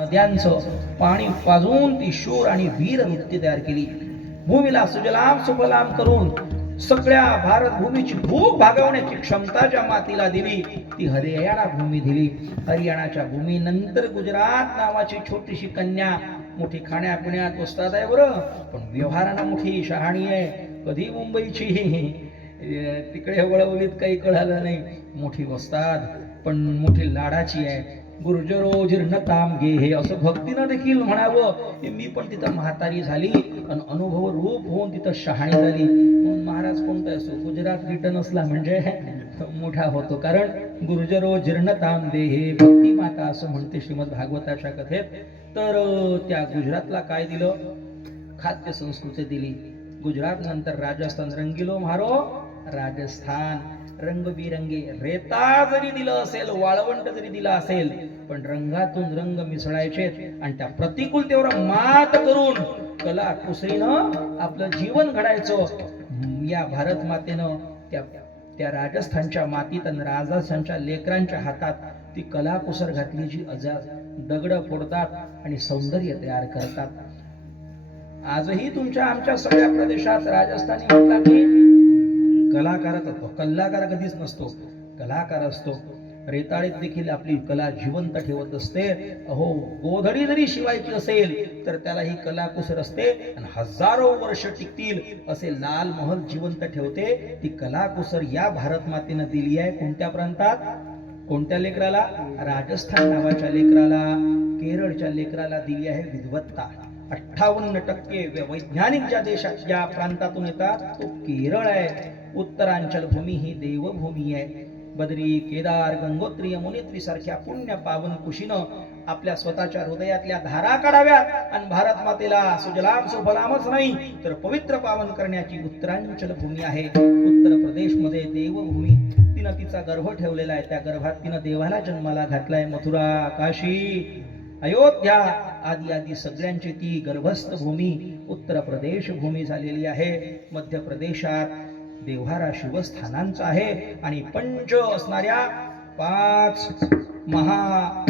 नद्यांचं पाणी पाजून ती शूर आणि वीर नृत्य तयार केली. भूमीला सुजलाम सुफलाम करून सगळ्या भारत भूमीची भूक भागवण्याची क्षमता ज्या मातीला दिली ती हरियाणा भूमी दिली. हरियाणाच्या भूमीनंतर गुजरात नावाची छोटीशी कन्या, मोठी खाण्यापिण्यात वस्ताद आहे बरं, पण व्यवहाराला मोठी शहाणी आहे. कधी मुंबईची तिकडे वळवलीत काही कळालं नाही. मोठी वस्ताद पण मोठी लाडाची आहे. गुर्जरो जीर्णताम गे हे असं भक्तीनं देखील म्हणावं. मी पण तिथं म्हातारी झाली आणि अनुभव रूप होऊन तिथं शहाणी झाली. म्हणून महाराज कोणता असो गुजरात रिटर्न असला म्हणजे मोठा होतो. कारण गुर्जरो जीर्णताम दे हे भक्ती माता असं म्हणते श्रीमद भागवताच्या कथेत. तर त्या गुजरातला काय दिलं? खाद्य संस्कृती दिली. गुजरात नंतर राजस्थान, रंगीलो म्हारो राजस्थान, रंगबिरंगी रेता जरी दिलं असेल, वाळवंट जरी दिला असेल, पण रंगातून रंग मिसळायचे आणि त्या प्रतिकूलतेवर मात करून कला कुसरीनं आपलं जीवन घडायचं. या भारत मातेनं त्या राजस्थानच्या मातीत आणि राजस्थानच्या लेकरांच्या हातात ती कला कुसर घातली, जी दगड फोडतात आणि सौंदर्य तयार करतात. आजही तुमच्या आमच्या सगळ्या प्रदेशात राजस्थानी म्हटला की कलाकारच असतो. कलाकार कधीच नसतो, कलाकार असतो. रेताळीत देखील आपली कला जिवंत ठेवत असते. अहो, गोधडी जरी शिवायची असेल तर त्याला ही कला कुसर असते आणि हजारो वर्ष टिकतील असे लाल महल जिवंत ठेवते ती कला कुसर. या भारत मातेनं दिली आहे कोणत्या प्रांतात, कोणत्या लेकराला? राजस्थान नावाच्या लेकराला, केरळच्या लेकराला दिली आहे विद्वत्ता. 58% वैज्ञानिक ज्या देशात ज्या प्रांतातून येतात तो केरळ आहे. उत्तरांचल भूमी ही देवभूमी आहे. बद्री, केदार, गंगोत्री, यमुनेत्री सारख्या पुण्य पावन कुशीनं आपल्या स्वतःच्या हृदयातल्या धारा काढाव्यात आणि भारत मातेला सुजलाम सुफलामच नाही तर पवित्र पावन करण्याची उत्तरांचल भूमी आहे. उत्तर प्रदेश मध्ये देवभूमी, तिनं तिचा गर्भ ठेवलेला आहे. त्या गर्भात तिनं देवाला जन्माला घातलाय. मथुरा, काशी, अयोध्या आदी आदी सगळ्यांची ती गर्भस्थ भूमी उत्तर प्रदेश भूमी झालेली आहे. मध्य प्रदेशात देवहारा शिवस्थानांचा आहे आणि पंच असणाऱ्या 5 महा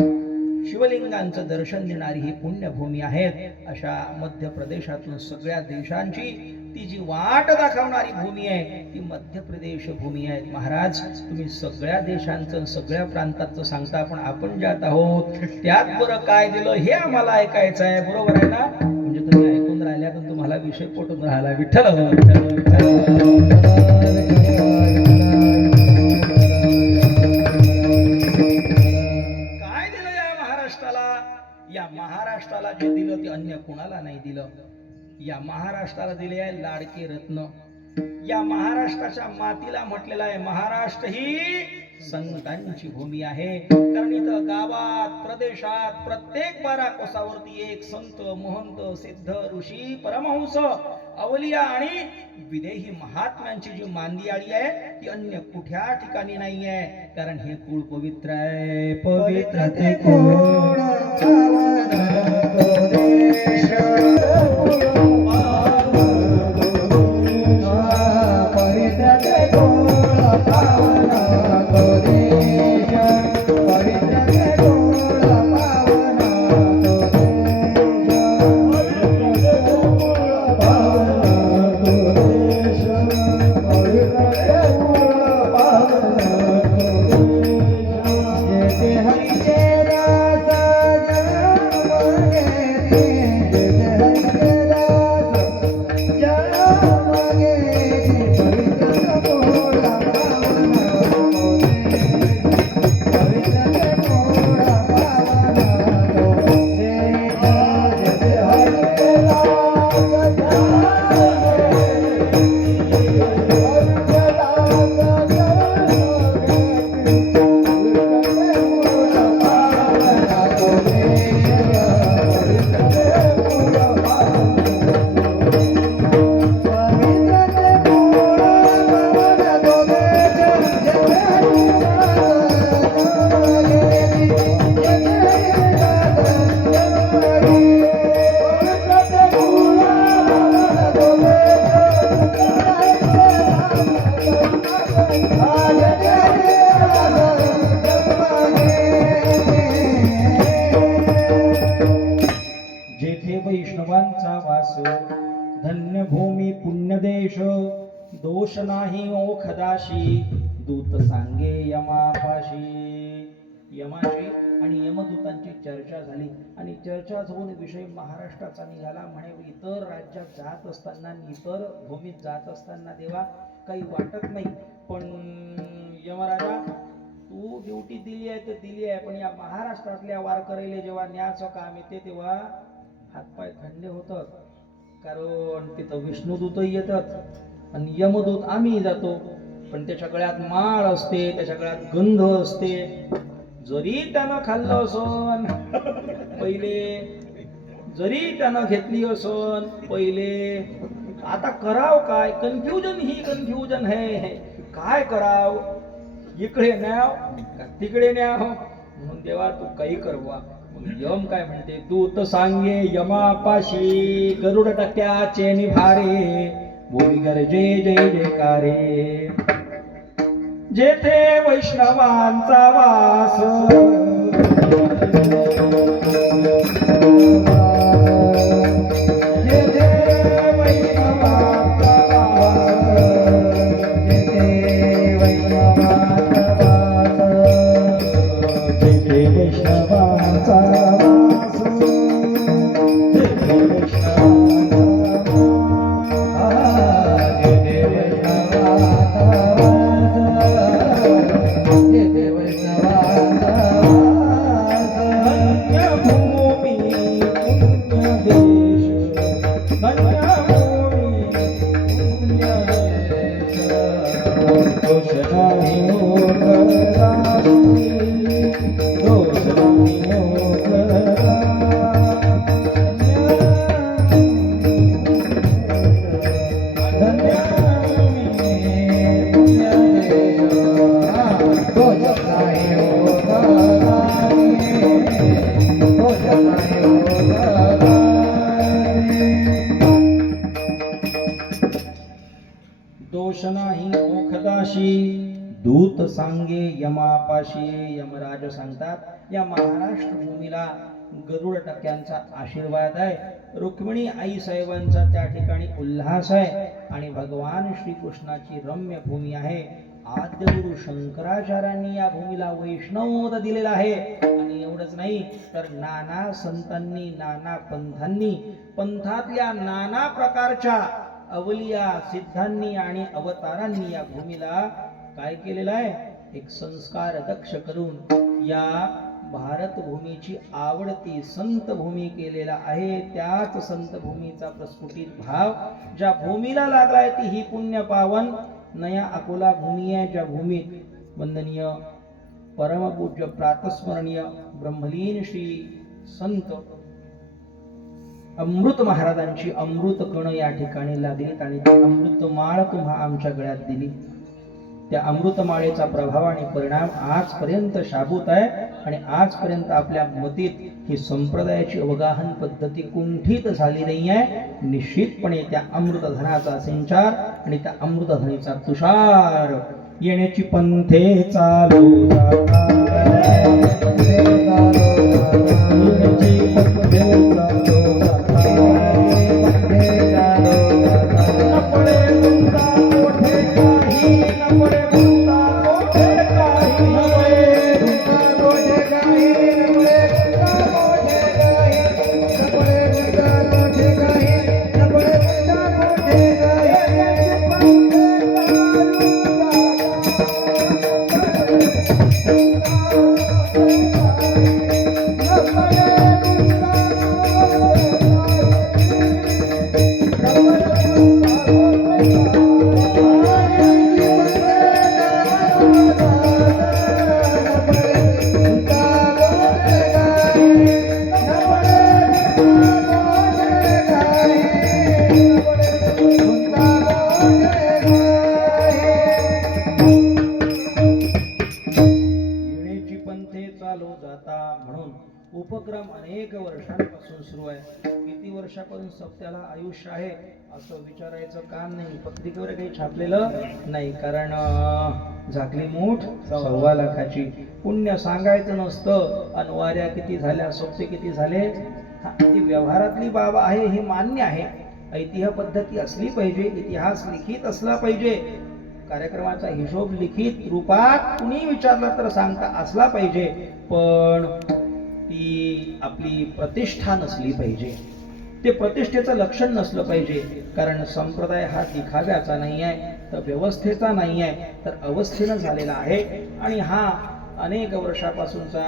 शिवलिंगांचं दर्शन देणारी ही पुण्यभूमी आहे. अशा मध्य प्रदेशातून सगळ्या देशांची ती जी वाट दाखवणारी भूमी आहे ती मध्य प्रदेश भूमी आहे. महाराज, तुम्ही सगळ्या देशांचं सगळ्या प्रांताचं सांगता, पण आपण ज्यात आहोत त्यात बरं काय दिलं हे आम्हाला ऐकायचं आहे. बरोबर आहे ना? म्हणजे तुम्ही ऐकून राहिल्या तर तुम्हाला विषय पटून राहिला. विठ्ठल काय दिलं या महाराष्ट्राला? या महाराष्ट्राला जे दिलं ते अन्य कोणाला नाही दिलं. या महाराष्ट्राला दिले आहे लाडके रत्न. या महाराष्ट्राच्या मातीला म्हटलेलं आहे महाराष्ट्र ही संतांची भूमी आहे. कारण इथं गावात प्रदेशात प्रत्येक 12 कोसावरती एक संत, महंत, सिद्ध, ऋषी, परमहंस, अवलिया आणि विदेही महात्म्यांची जी मांदियाळी आहे ती अन्य कुठल्या ठिकाणी नाही आहे. कारण हे कुळ पवित्र आहे. पवित्र ते कुळ वैष्णवांचा वास धन्य भूमी पुण्यदेश दोष नाही ओखदाशी दूत सांगे यमापाशी यमाशी आणि यमदूतांची चर्चा झाली आणि चर्चा होऊन विषय महाराष्ट्राचा निघाला म्हणे इतर राज्यात जात असताना इतर भूमीत जात असताना देवा काही वाटत नाही पण यमराजा तू ड्युटी दिली आहे तर दिली आहे पण या महाराष्ट्रातल्या वारकरीले जेव्हा न्यायचं काम येते तेव्हा हातपाय थंडे होतात कारण तिथं विष्णुदूतही येतात आणि यमदूत आम्ही जातो पण त्याच्या गळ्यात माळ असते त्याच्या गळ्यात गंध असते जरी त्यानं खाल्लं असन पहिले जरी त्यानं घेतली असन पहिले आता कराव काय कन्फ्युजन ही कन्फ्युजन है काय कराव इकडे न्याव का तिकडे न्याव म्हणून देवा तू काही करवा मग यम काय म्हणते दूत सांगे यमापाशी गरुड टक्क्याचे निभारे बोली गरजे जय जयकारे जेथे वैष्णवांचा वास जेथे वैष्णवांचा वास जेथे वैष्णवांचा वास जेथे वैष्णवांचा वास जेथे वैष्णवांचा दोष नाही ओखदाशी दूत सांगे यमापाशी यमराज सांगतात या महाराष्ट्र भूमीला गरुड टक्क्यांचा आशीर्वाद आहे रुक्मिणी आई साहेबांचा त्या ठिकाणी उल्हास आहे आणि भगवान श्रीकृष्णाची रम्य भूमी आहे आद्य गुरु शंकराचार्यांनी या भूमीला वैष्णव दिलेला आहे आणि एवढंच नाही तर नाना संतांनी नाना पंथांनी पंथातल्या नाना प्रकारच्या अवलिया सिद्धांनी आणि अवतारांनी या भूमीला काय केलेलं आहे एक संस्कार दक्ष करून या भारत भूमीची आवडती संत भूमी केलेला आहे त्याच संत भूमीचा प्रस्फुटित भाव ज्या भूमीला लागलाय ती ही पुण्य पावन नया अकोला भूमी आहे ज्या भूमीत वंदनीय परमपूज्य प्रातस्मरणीय ब्रह्मलीन श्री संत अमृत महाराजांची अमृत कण या ठिकाणी लागलीत आणि ती अमृत माळ तुम्हा आमच्या गळ्यात दिली त्या अमृत माळेचा प्रभाव आणि परिणाम आजपर्यंत शाबूत आहे आणि आजपर्यंत आपल्या मतीत ही संप्रदायाची अवगाहन पद्धती कुंठित झाली नाही आहे निश्चितपणे त्या अमृतधनाचा संचार आणि त्या अमृतधनीचा तुषार येण्याची पंथे चालू उपक्रम अनेक वर्षांपासून सुरू आहे. किती वर्षापासून सत्याला आयुष्य आहे असं विचारायचं काम नाही. पत्रिकेवर काही छापलेलं नाही, कारण झाकली मूठ 1.25 लाखाची. पुण्य सांगायचं नसतं. अनवाऱ्या किती झाल्या, सोपे किती झाले. ती व्यवहारातली बाब आहे हे मान्य आहे. ऐतिह्य पद्धती असली पाहिजे, इतिहास लिखित असला पाहिजे, कार्यक्रमाचा हिशोब लिखित रूपात कुणी विचारलं तर सांगता असला पाहिजे, पण ती आपली प्रतिष्ठा नसली पाहिजे. ते प्रतिष्ठेचं लक्षण नसलं पाहिजे. कारण संप्रदाय हा दिखाव्याचा नाही आहे, तर व्यवस्थेचा नाही आहे, तर अवस्थेनं झालेला आहे. आणि हा अनेक वर्षापासूनचा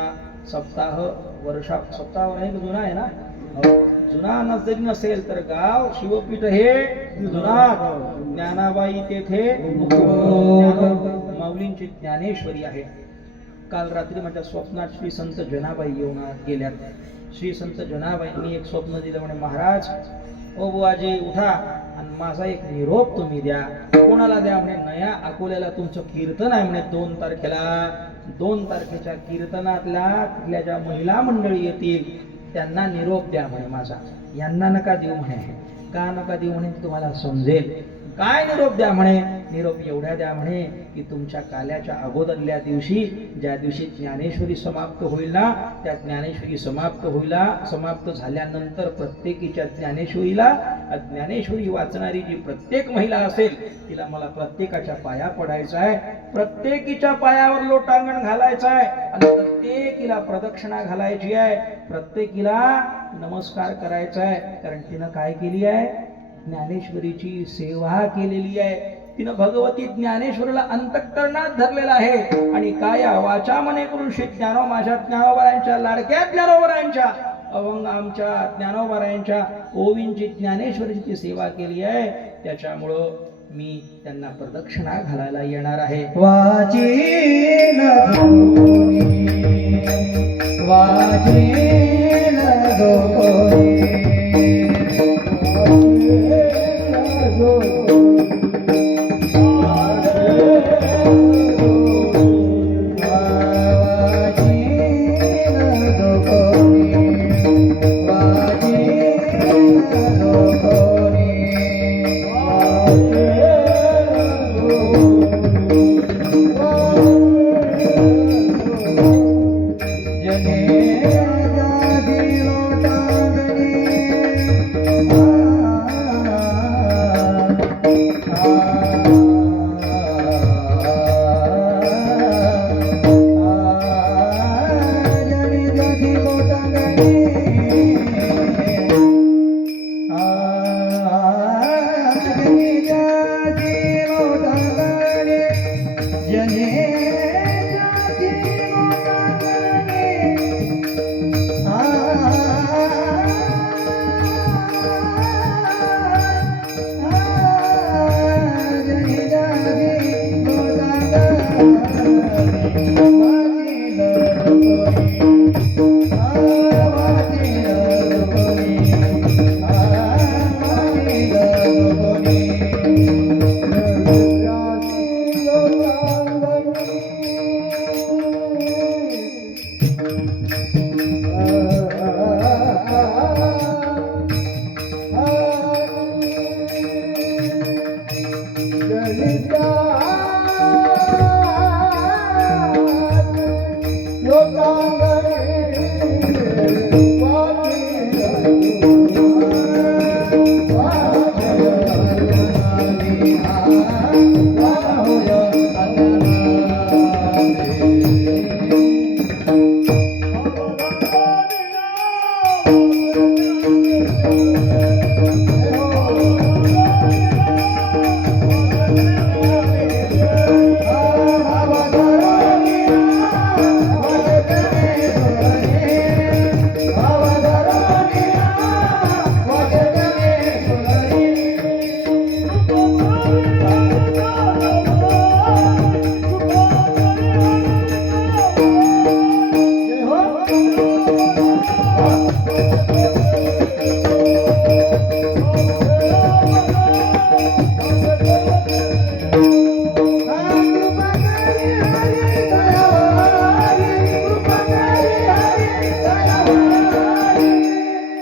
सप्ताह अनेक जुना आहे ना. जुना जरी नसेल तर गाव शिवपीठ हे जुना. ज्ञानाबाई तेथे माऊलींची ज्ञानेश्वरी आहे. काल रात्री माझ्या स्वप्नात श्री संत जनाबाई येऊन गेल्यात. श्री संत जनाबाईंनी एक स्वप्न दिलं. म्हणे, महाराज ओ बुवाजी उठा आणि माझा एक निरोप तुम्ही द्या. कोणाला द्या? म्हणे, नया अकोल्याला तुमचं कीर्तन आहे म्हणे 2 तारखेला. 2 तारखेच्या कीर्तनातल्या तिथल्या ज्या महिला मंडळी येतील त्यांना निरोप द्या म्हणे माझा. यांना नका देऊ म्हणे. का नका देऊ म्हणे? तुम्हाला समजेल. काय निरोप द्या म्हणे? निरोप एवढ्या द्या म्हणे की तुमच्या काल्याच्या अगोदरल्या दिवशी, ज्या दिवशी ज्ञानेश्वरी समाप्त होईल ना, त्या ज्ञानेश्वरी समाप्त झाल्यानंतर प्रत्येकीच्या ज्ञानेश्वरी वाचणारी जी प्रत्येक महिला असेल तिला मला प्रत्येकाच्या पाया पडायचं आहे. प्रत्येकीच्या पायावर लोटांगण घालायचं आहे आणि प्रत्येकीला प्रदक्षिणा घालायची आहे. प्रत्येकीला नमस्कार करायचा आहे. कारण तिनं काय केली आहे? ज्ञानेश्वरीची सेवा केलेली आहे. तिनं भगवती ज्ञानेश्वरीला अंतःकरणात धरलेला आहे. आणि काय वाचा मने करून श्री माझ्या ज्ञानोबारायांच्या, लाडक्या ज्ञानोबारायांच्या, अवंग आमच्या ज्ञानोबारायांच्या ओवींची ज्ञानेश्वरीची सेवा केली आहे. त्याच्यामुळं मी त्यांना प्रदक्षिणा घालायला येणार आहे.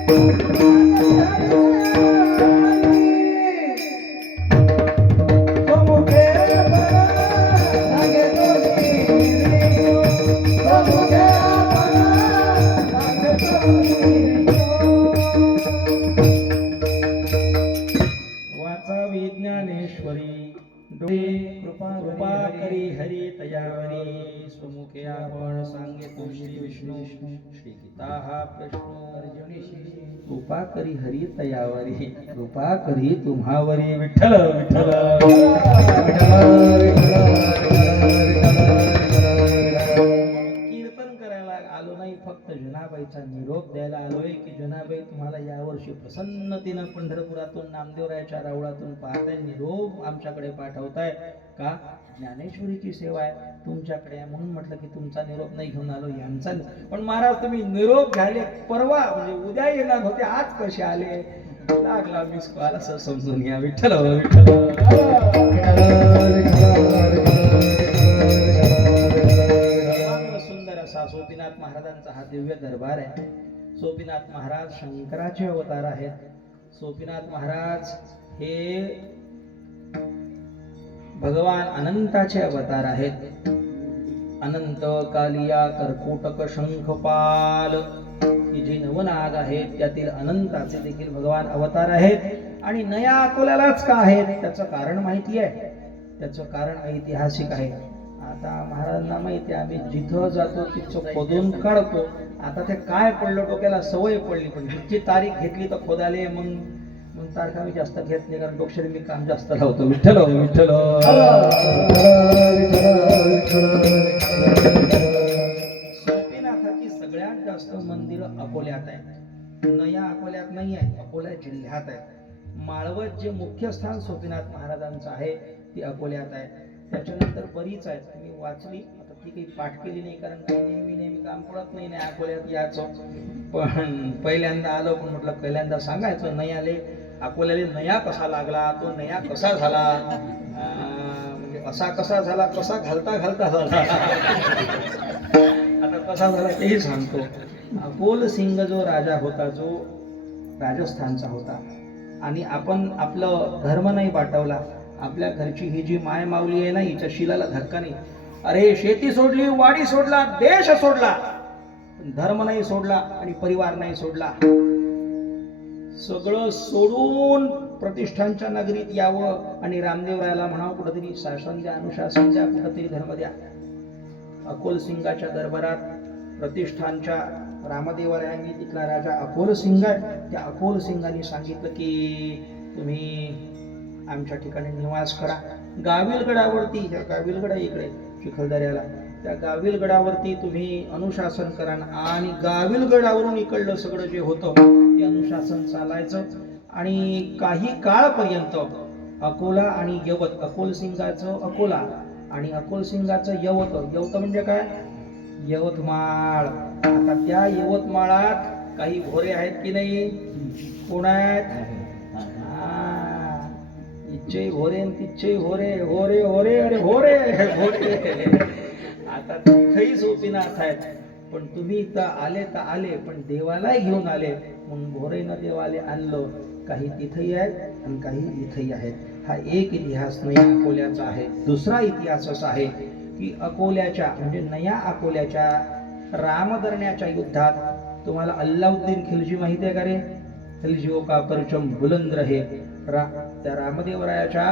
वाचा विज्ञानेश्वरी कृपा करी हरी तयावरी सुमुखे आपण सांगे तो श्री विष्णू श्री गीता हा प्रश्न अर्जुनीशी कृपा करी हरी तयावरी कृपा करी तुम्हावरी विठ्ठल विठ्ठल कीर्तन करायला आलो नाही, फक्त जनाबाईचा निरोप द्यायला आलोय की जनाबाई तुम्हाला यावर्षी प्रसन्नतेनं पंढरपुरातून नामदेवरायाच्या रावळातून पाहताय, निरोप आमच्याकडे पाठवताय का? ज्ञानेश्वरीची सेवा आहे तुमच्याकडे म्हणून म्हटलं की तुमचा निरोप नाही घेऊन आलो यांचा. पण महाराज तुम्ही निरोप घ्यायले परवा म्हणजे उद्या येणार होते, आज कसे आले? लागला मिस कॉल असं समजून घ्या. विठ्ठल विठ्ठल. सुंदर असा सोपीनाथ महाराजांचा हा दिव्य दरबार आहे. सोपीनाथ महाराज शंकराचे अवतार आहेत. सोपीनाथ महाराज हे भगवान अनंताचे अवतार आहेत. अनंत, कालिया, कर्कोटक, शंखपाल ही जी नवनाग आहेत त्यातील अनंताचे देखील भगवान अवतार आहेत. आणि नया अकोल्यालाच का आहेत त्याचं कारण माहिती आहे. त्याचं कारण ऐतिहासिक आहे. आता महाराजांना माहिती आहे आम्ही जिथं जातो तिथं खोदून काढतो. आता ते काय पडलं डोक्याला सवय पडली, पण जिथची तारीख घेतली तर खोदाले मग तारखा मी जास्त घेत नाही, कारण डोक्षरी मी काम जास्त लावतो. विठ्ठल विठ्ठल. सोपीनाथाची सगळ्यात जास्त मंदिरं अकोल्यात आहेत. नया अकोल्यात नाही आहे, अकोला जिल्ह्यात आहे. माळवत जे मुख्य स्थान सोपीनाथ महाराजांचं आहे ती अकोल्यात आहे. त्याच्यानंतर बरीच आहेत, मी वाचली आता ती काही पाठ केली नाही, कारण नेहमी काम पडत नाही अकोल्यात यायचं. पण पहिल्यांदा आलो, पण म्हटलं पहिल्यांदा सांगायचं. नाही आले अकोल्याला नया कसा लागला, तो नया कसा झाला, म्हणजे असा कसा झाला, कसा घालता झाला, आता कसा झाला तेही सांगतो. अकोल सिंग जो राजा होता, जो राजस्थानचा होता, आणि आपण आपलं धर्म नाही पाठवला. आपल्या घरची ही जी माय माऊली आहे ना, हिच्या शिलाला धक्का नाही. अरे शेती सोडली, वाडी सोडला, देश सोडला, धर्म नाही सोडला आणि परिवार नाही सोडला. सगळं सोडून प्रतिष्ठानच्या नगरीत यावं आणि रामदेवरायाला म्हणावं कुठंतरी शासन द्या, अनुशासन द्या, कुठंतरी धर्म द्या. अकोल सिंगाच्या दरबारात प्रतिष्ठानच्या रामदेवरायांनी, तिथला राजा अकोल सिंग आहे, त्या अकोल सिंगांनी सांगितलं की तुम्ही आमच्या ठिकाणी निवास करा. गाविलगडावरती, गाविलगड इकडे चिखलदऱ्याला, त्या गाविलगडावरती तुम्ही अनुशासन करा. आणि गाविलगडावरून इकडलं सगळं जे होतं ते अनुशासन चालायचं. आणि काही काळपर्यंत अकोला आणि यवत, अकोल सिंगाचं अकोला आणि अकोल सिंगाचं यवत. यवत म्हणजे काय? यवतमाळ. आता त्या यवतमाळात काही घोरे आहेत की नाही? कोण आहेत? इच्छे घोरे तिच्छे घोरे, होरे होरे अरे होरे घोरे. आता तिथेही सोपीनाथ आहेत, पण तुम्ही इथं आले तर आले, पण देवालाही घेऊन आले म्हणून घोरेनं देवाले आणलं. काही तिथेही आहेत आणि काही इथेही आहेत. हा एक इतिहास नया अकोल्याचा आहे. दुसरा इतिहास असा आहे की अकोल्याच्या म्हणजे नया अकोल्याच्या रामदरण्याच्या युद्धात तुम्हाला अल्लाउद्दीन खिलजी माहिती आहे का रे? खिलजीओ का परचम बुलंद रहे. त्या रामदेवरायाच्या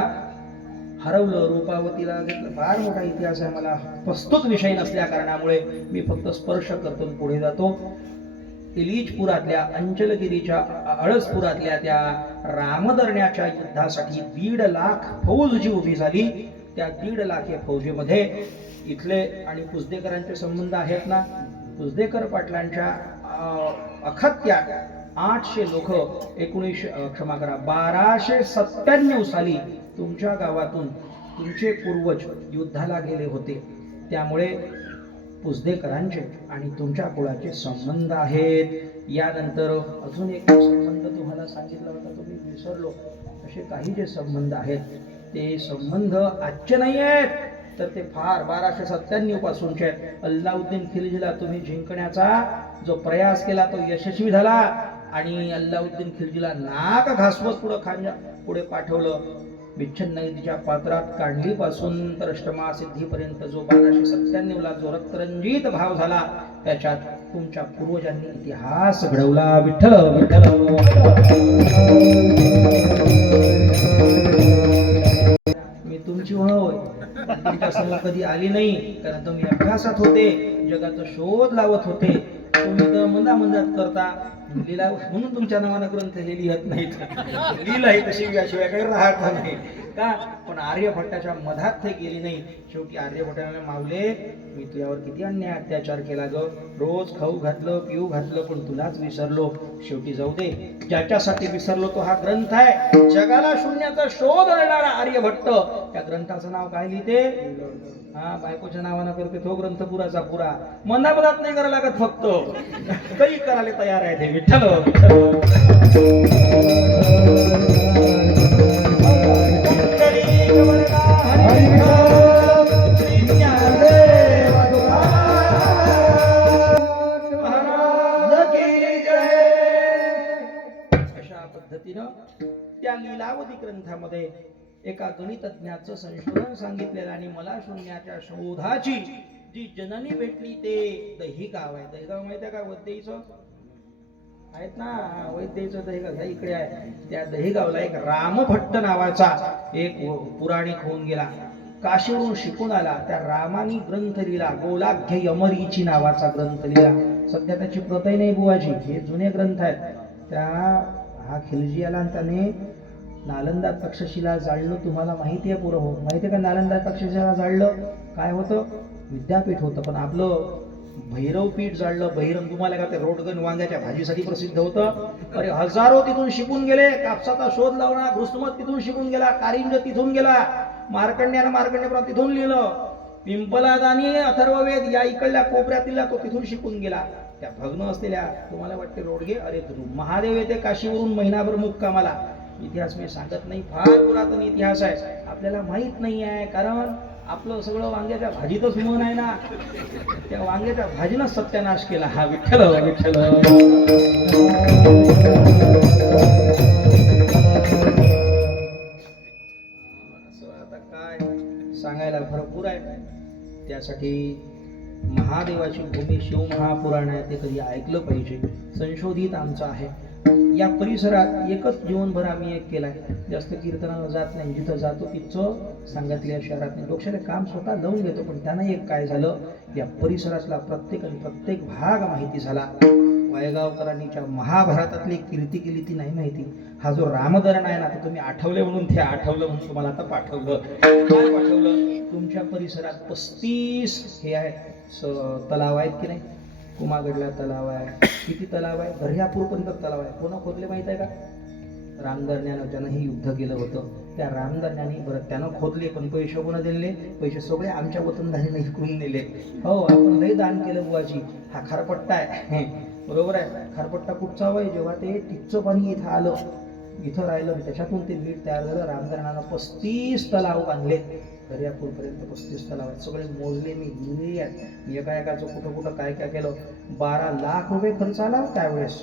हरवलं, रूपावतीला घेतलं. फार मोठा इतिहास आहे. मला प्रस्तुत विषय नसल्या कारणामुळे मी फक्त स्पर्श करतो पुढे जातो. इलिजपुरातल्या, अंचलगिरीच्या अळसपुरातल्या त्या रामदरण्याच्या युद्धासाठी 1.5 लाख फौज जी उभी झाली, त्या 1.5 लाख फौजेमध्ये इथले आणि पुजदेकरांचे संबंध आहेत ना. पुजदेकर पाटलांच्या अखत्यात 800 लोक 1297 साली तुमच्या गावातून तुमचे पूर्वज युद्धाला गेले होते. त्यामुळे पुजदेकरांचे आणि तुमच्या कुळाचे संबंध आहेत. यानंतर अजून एक संबंध तुम्हाला सांगितला होता, तुम्ही विसरलो. असे काही जे संबंध आहेत ते संबंध आजचे नाही आहेत, तर ते फार 1297 पासूनचे आहेत. अल्लाउद्दीन खिलजीला तुम्ही जिंकण्याचा जो प्रयास केला तो यशस्वी झाला. आणि अल्लाउद्दीन खिलजीला नाक घासवत पुढे पाठवलं. विच्छिन्न नदीच्या पात्रात कांडलीपासून तर अष्टमा सिद्धीपर्यंत जो 1297 ला जो रक्तरंजित भाव झाला, त्याच्यात तुमच्या पूर्वजांनी इतिहास घडवला. विठ्ठल विठ्ठल. मी तुमची होय, तुमच्या समोर कधी आली नाही, कारण तुम्ही अभ्यासात होते, जगाचा शोध लावत होते. तुम्ही तर मंदात करता लिहिला, म्हणून तुमच्या नावानं ग्रंथ हे लिहत नाहीत. लिहिलंय तशी याशिवाय काही राहत नाही का. पण आर्यभट्टाच्या मधात ते गेली नाही. शेवटी आर्यभट्टाने मावले, मी तुझ्यावर किती अन्याय अत्याचार केला ग, रोज खाऊ घातलं पिऊ घातलं, पण तुलाच विसरलो. शेवटी जाऊ दे, ज्याच्यासाठी विसरलो तो हा ग्रंथ आहे. जगाला शून्याचा शोध देणारा आर्यभट्ट. त्या ग्रंथाचं नाव काय लिहिते? हा, बायकोच्या नावानं करते तो ग्रंथ पुराचा पुरा. मनात नाही करायला लागत, फक्त काही करायला तयार आहे ते. विठ्ठल अशा पद्धतीनं त्या लीलावती ग्रंथामध्ये एका गणितज्ञाचं संशोधन सांगितलेलं. आणि मला शून्याच्या शोधाची जी जननी भेटली ते दहीगाव आहे. दहीगाव माहिती आहे का? वैद्यचं आहेत ना, वैद्यचं दहीगाव ह्या इकडे आहे. त्या दहीगावला एक रामभट्ट नावाचा एक पुराणिक होऊन गेला, काशीवरून शिकून आला. त्या रामानी ग्रंथ लिहिला, गोलाघ्य यमरीची नावाचा ग्रंथ लिहिला. सध्या त्याची प्रतही नाही बुवाजी, हे जुने ग्रंथ आहेत. त्या हा खिलजी आला आणि त्याने नालंदा तक्षशिला जाळलं. तुम्हाला माहिती आहे पुरं, हो माहिती आहे का? नालंदा तक्षशिला जाळलं, काय होतं? विद्यापीठ होतं. पण आपलं भैरवपीठ जाळलं. भैरव तुम्हाला का ते रोडगण वांग्याच्या भाजीसाठी प्रसिद्ध होतं. अरे हजारो तिथून शिकून गेले. कापसाचा शोध लावला, घुसमत तिथून शिकून गेला, कारिंज तिथून गेला, मार्कंड्यानं तिथून लिहिलं, पिंपलाद आणि अथर्ववेद या इकडल्या कोपऱ्यातील तो तिथून शिकून गेला. त्या भग्न असलेल्या तुम्हाला वाटते रोडगे, अरे महादेव येते काशीवरून महिनाभर मुक्कामाला. इतिहास मी सांगत नाही, फार पुरातन इतिहास आहे, आपल्याला माहित नाही आहे. कारण आपलं सगळं वांग्याच्या भाजीतच मन आहे ना. त्या वांग्याच्या भाजीनं सत्यानाश केला हा. विठ्ठल विठ्ठल. आता काय सांगायला भरपूर आहे. त्यासाठी महादेवाची भूमी शिवमहापुराण आहे, ते कधी ऐकलं पाहिजे. संशोधित आमचं आहे. या परिसरात एकच जीवनभर आम्ही एक केलाय. जास्त कीर्तनाला जात नाही, जिथं जातो तिथं सांगितल्या शहरात नाही. डोक्याला काम स्वतः लावून घेतो. पण त्यानं एक काय झालं, या परिसरातला प्रत्येक भाग माहिती झाला. वायगावकरांनीच्या महाभारतातली कीर्ती केली ती नाही माहिती. हा जो रामधरण आहे ना, तर तुम्ही आठवले म्हणून ते आठवलं म्हणून तुम्हाला आता पाठवलं. काय पाठवलं? तुमच्या परिसरात 35 हे आहेत तलाव आहेत की नाही? कुमागडला तलाव आहे, किती तलाव आहे? दर्यापूरपर्यंत तलाव आहे. कोण खोदले माहित आहे का? रामधरण्यानं, ज्यानं हे युद्ध केलं होतं त्या रामधरण्याने. बरं, त्यानं खोदले, पण पैसे कोण दिले? पैसे सगळे आमच्या वतनधारीने इकडून नेले. हो, आपण लय दान केलं बुवाजी. हा खारपट्टा आहे, बरोबर आहे. खारपट्टा कुठचा वय? जेव्हा ते टिच्चं पाणी इथं आलं, इथं राहिलं, त्याच्यातून ते मीठ तयार झालं. रामधरणानं 35 तलाव बांधले. दर्यापूरपर्यंत 35 तलाव आहेत. सगळे मोजले, मी लिहिले आहेत. मी एकाचं कुठं काय केलं. 12 लाख रुपये खर्च आला त्यावेळेस.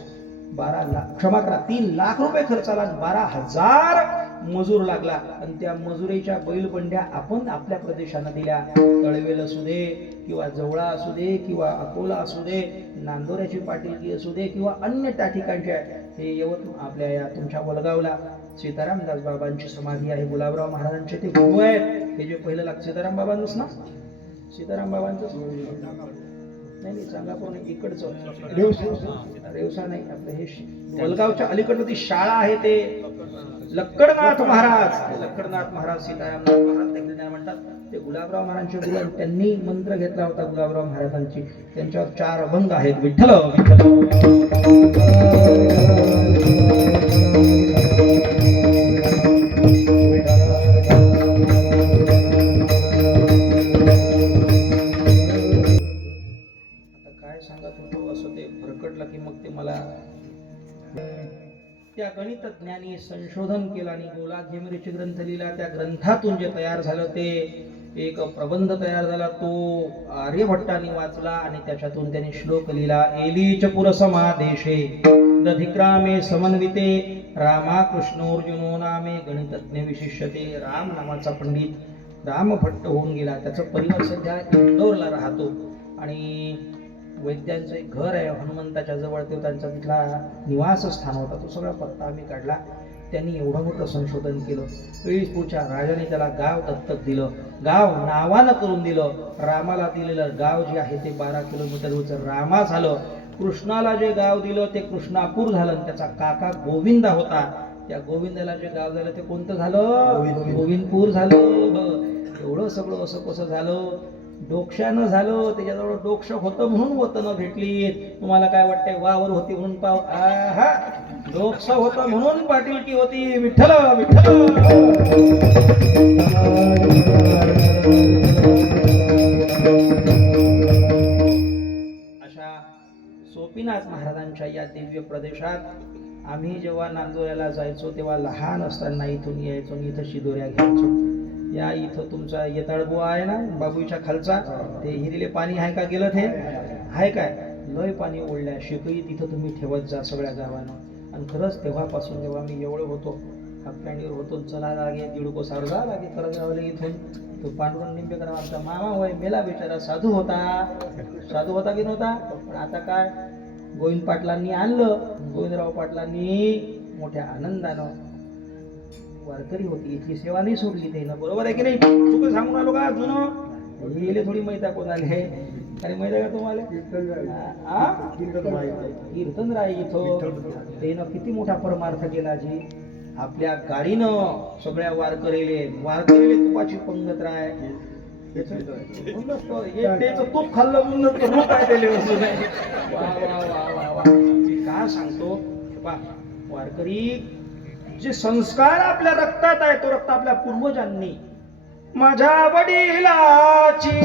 12 लाख, क्षमा करा, 3 लाख रुपये खर्च आला. 12,000 मजूर लागला. आणि त्या मजुरीच्या बैलबंड्या आपण आपल्या प्रदेशानं दिल्या. तळवेल असू दे, किंवा जवळा असू दे, किंवा अकोला असू दे, नांदोऱ्याची पाटीलकी असू दे, किंवा अन्य त्या ठिकाणच्या. हे यवत आपल्या या तुमच्या वलगावला सीतारामदास बाबांची समाधी आहे. गुलाबराव महाराजांचे ते गुरु आहेत. हे जे पहिलं लागतं सीताराम बाबांच ना, सीताराम बाबांच नाही, चांगापूर नाही, इकडचं रेवसा नाही, आपलं हे वलगावच्या अलीकडलं ती शाळा आहे, ते लक्कडनाथ महाराज. लक्कडनाथ महाराज सीतारामनाथ महाराज देखील त्यांना म्हणतात. ते गुलाबराव महाराजांचे गुरु, त्यांनी मंत्र घेतला होता गुलाबराव महाराजांची. त्यांच्यावर 4 अभंग आहेत. विठ्ठल त्या गणितज्ञानी संशोधन केलं आणि गोलाघ्यमरीचे ग्रंथ लिहिला. त्या ग्रंथातून जे तयार झालं ते एक प्रबंध तयार झाला. तो आर्यभट्टाने वाचला आणि त्याच्यातून त्यांनी श्लोक लिहिला. एलीच पुरसमादेशे दधिक्रामे समन्विते रामा कृष्णोर्जुनो नामे गणितज्ञ विशिष्यते. राम नावाचा पंडित रामभट्ट होऊन गेला. त्याचा परिवार सध्या इंदोरला राहतो आणि वैद्यांचं एक घर आहे हनुमंताच्या जवळ, तो त्यांचा तिथला निवासस्थान होता. तो सगळा पत्ता आम्ही काढला. त्यांनी एवढं मोठं संशोधन केलं. पुढच्या राजाने त्याला गाव दत्तक दिलं, गाव नावानं करून दिलं. रामाला दिलेलं गाव जे आहे ते 12 किलोमीटरवरचं रामा झालं. कृष्णाला जे गाव दिलं ते कृष्णापूर झालं. त्याचा काका गोविंदा होता, त्या गोविंदाला जे गाव झालं ते कोणतं झालं? गोविंदपूर झालं. एवढं सगळं असं कसं झालं? डोक्षानं झालं. त्याच्याजवळ डोक्ष होतं म्हणून वतनं भेटली. तुम्हाला काय वाटतंय? वावर होती म्हणून पाव? आहा, डोक्ष होतं म्हणून पाटीलकी होती. विठ्ठल विठ्ठल. अशा सोपीनाथ महाराजांच्या या दिव्य प्रदेशात आम्ही जेव्हा नांदोऱ्याला जायचो तेव्हा लहान असताना इथून यायचो आणि इथं शिदोऱ्या घ्यायचो. या इथं तुमचा येताळबुवा आहे ना बाबूच्या खालचा, ते हिरीले पाणी आहे का गेलं? ते आहे काय? लय पाणी ओढल्या शिकई तिथं तुम्ही ठेवत जा सगळ्या गावानं. आणि खरंच तेव्हापासून जेव्हा मी एवढं होतो हातकांडीवर होतो, चला लागे दीडको सारजा लागे करत गावले इथून. तो पांडुरंग निंबेकर आमचा मामा होय, मेला बिचारा साधू होता. साधू होता की नव्हता? पण आता काय गोविंद पाटलांनी आणलं. गोविंदराव पाटलांनी मोठ्या आनंदानं, वारकरी होती इथली सेवा नाही सोडली त्यानं. बरोबर आहे की नाही? चुक सांगून आलो का? जुनं गेले थोडी मैता कोणाले आणि माहिती आहे का तुम्हाला? कीर्तन राय इथं त्यानं किती मोठा परमार्थ केला. जी आपल्या गाडीनं सगळ्या वारकरीले तुपाची पंगत राय तूप खाल्लं म्हणून काय दिले का सांगतो बा. वारकरी जे संस्कार आपल्या रक्तात आहे तो रक्त आपल्या पूर्वजांनी माझ्या वडिलाची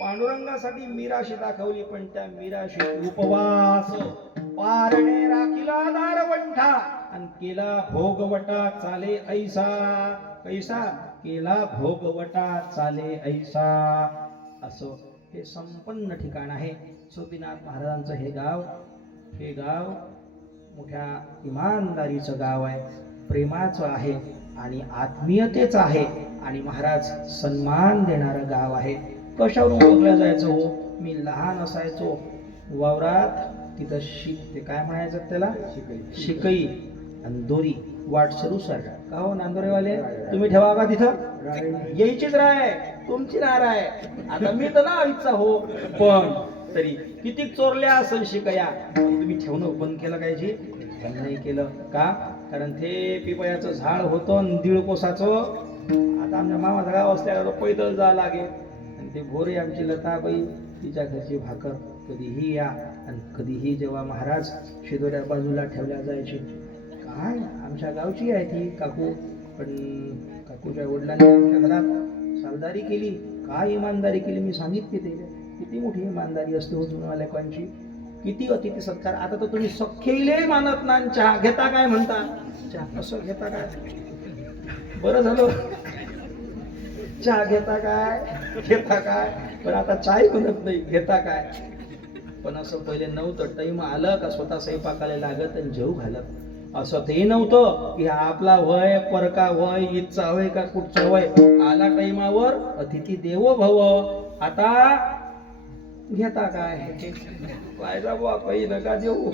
पांडुरंगासाठी मीराशी दाखवली, पण त्या मीराशी उपवास पारणे राखिला दारवंठा आणि केला भोगवटा चाले ऐसा. कैसा केला भोगवटा चाले ऐसा. असं हे संपन्न ठिकाण आहे सोपीनाथ महाराजांचं हे गाव. हे गाव मोठ्या इमानदारीचं गाव आहे, प्रेमाचं आहे आणि आत्मीयतेचं आहे आणि महाराज सन्मान देणारं गाव आहे. कशावरून ओळखलं जायचं हो? मी लहान असायचो वावरात, तिथं ते काय म्हणायचं त्याला? शिकई आणि दोरी वाट सरू सर का हो नांदोरेवाले? तुम्ही ठेवा का तिथं? यायचीच राय तुमची नार आहे. आता मी तर ना इच्छा हो, पण तरी किती चोरल्या असेल शिकया, तुम्ही ठेवणं बंद केलं काय? जी बंद नाही केलं का? कारण ते पिपयाचं झाड होतं 1.5 कोसाचं. आता आमच्या मामाचं गाव असल्यावर पैदल जा लागे आणि ते भोरे आमची लताबाई तिच्या घरची भाकर कधीही या आणि कधीही जेव्हा महाराज शिदोऱ्या बाजूला ठेवल्या जायची. काय आमच्या गावची आहे ती काकू, पण काकूच्या वडिलांनी आमच्या घरात सावधारी केली. काय इमानदारी केली मी सांगितली ते. किती मोठी इमानदारी असते हो जुनवाल्याकांची, किती अतिथी सत्कार. आता तर तुम्ही सख्खेले मानत ना. चहा घेता काय म्हणता? चहा असं घेता काय? बरं झालं चहा घेता काय घेता काय, पण आता चाय म्हणत नाही, घेता काय. पण असं पहिले नव्हतं. टाईम आलं का स्वतः स्वयंपाकाला लागत आणि जेव घालत. असं ते नव्हतं की आपला वय परका वय इच्छा वय का कुठचं वय. आला टाईमावर अतिथी देवो भव. आता घेता काय पाहिजा बुवा, काही नका देऊ.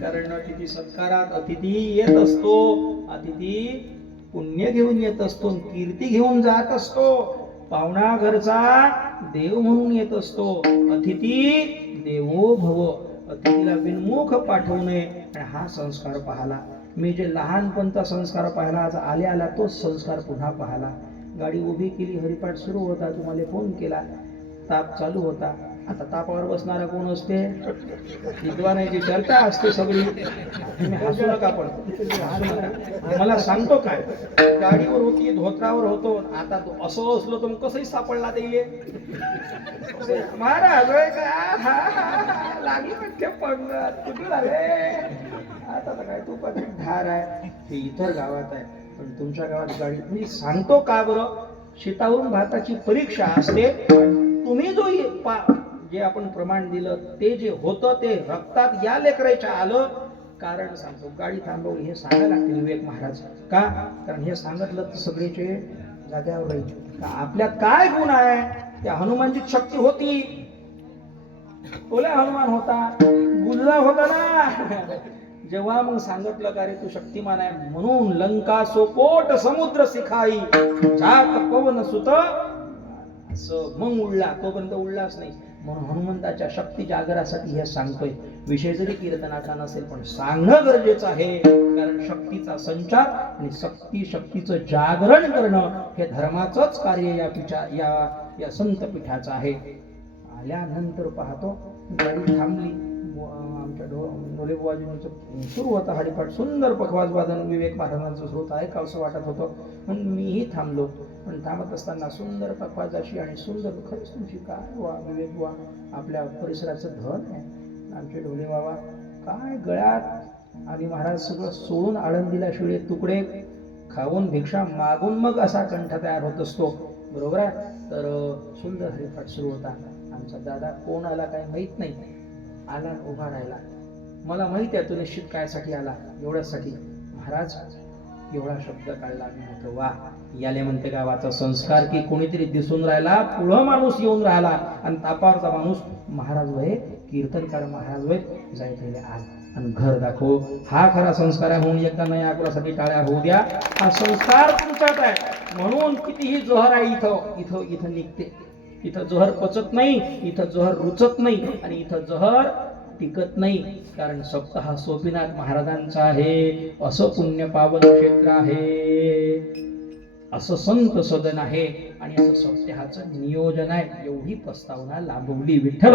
कारण अतिथी सत्कारात अतिथी येत असतो. अतिथी पुण्य घेऊन येत असतो, कीर्ती घेऊन जात असतो. पाहुणा घरचा देव म्हणून येत असतो. अतिथी देवो भव. अतिथीला बिनमुख पाठवू नये. आणि हा संस्कार पाहाला मी जे लहानपणचा संस्कार पाहिला, आज आल्या तोच संस्कार पुन्हा पाहिला. गाडी उभी केली, हरिपाठ सुरू होता, तुम्हाला फोन केला, ताप चालू होता. आता तापावर बसणारा कोण असते? विद्वानाची चर्चा असते सगळी. तुम्ही हसू नका, पण हसू नका. मला सांगतो काय, गाडीवर होती, धोत्रावर होतो, आता तो असं असलो तर मग कसंही सापडला देईल महाराज. लागली म्हणजे पडलं कुठे झाले. आता काय तू पण धार आहे, हे इतर गावात आहे, पण तुमच्या गावात गाडी. मी सांगतो का बरं, शेतावरून भाताची परीक्षा असते. तुम्ही जो जे आपण प्रमाण दिलं ते जे होतं ते रक्तात या लेकराच्या आलं. कारण सांगतो, गाडी थांबवली हे सांगायला लागते विवेक महाराज. का? कारण हे सांगितलं तर सगळेचे जाग्यावर राहील. आपल्यात काय गुण आहे? त्या हनुमानची शक्ती होती. ओला हनुमान होता, गुल्ला होता ना. जेव्हा मग सांगितलं का रे तू शक्तिमान आहे, म्हणून लंका सोपोट समुद्र सिखाई जात पवन सुत, असं मग उडला. तोपर्यंत उडलाच नाही. म्हणून हनुमंताच्या शक्ती जागरासाठी हे सांगतोय. विषय जरी कीर्तनाचा नसेल पण सांगणं गरजेचं आहे. कारण शक्तीचा संचार आणि शक्तीचं जागरण करणं हे धर्माचंच कार्य या संत पीठाचं आहे. आल्यानंतर पाहतो गाडी थांबली. आमच्या ढोले बुवाजींचं सुरू होता हरिपाठ, सुंदर पखवाज वादन विवेक महाराजांचं होत आहे का असं वाटत होतं. म्हणून मीही थांबलो. पण थांबत असताना सुंदर पखवाजाशी आणि सुंदर, खरंच तुमची काय वा विवेक बुवा, आपल्या परिसराचं धन आहे. आमचे ढोले बाबा काय गळ्यात आणि महाराज सगळं सोडून आळंदीला शिळे तुकडे खाऊन भिक्षा मागून मग असा कंठ तयार होत असतो. बरोबर आहे. तर सुंदर हरिपाठ सुरू होता. आमचा दादा कोण आला काय माहीत नाही, आला उभा राहिला. मला माहित आहे तो निश्चित कायसाठी आला, एवढ्यासाठी. महाराज एवढा शब्द काढला. मी म्हटलं वा, याले म्हणते गावाचा संस्कार, की कोणीतरी दिसून राहिला, पुढं माणूस येऊन राहिला आणि तापावरचा माणूस महाराज वय, कीर्तनकार महाराज वय, जायचे आल आणि घर दाखव. हा खरा संस्कार आहे. म्हणून एकदा नाही आकुलासाठी टाळ्या होऊ द्या. हा संस्कार तुमच्यात आहे. म्हणून कितीही जोहर आहे इथं इथं इथं निघते. इथं जोहर पचत नाही, इथं जोहर रुचत नाही आणि इथं जोहर टिकत नाही. कारण सप्ताह सोपीनाथ महाराजांचा आहे. असं पुण्य पावन क्षेत्र आहे, असं संत सदन आहे आणि असं सप्ताहाचं नियोजन आहे. एवढी प्रस्तावना लाभवली. विठ्ठल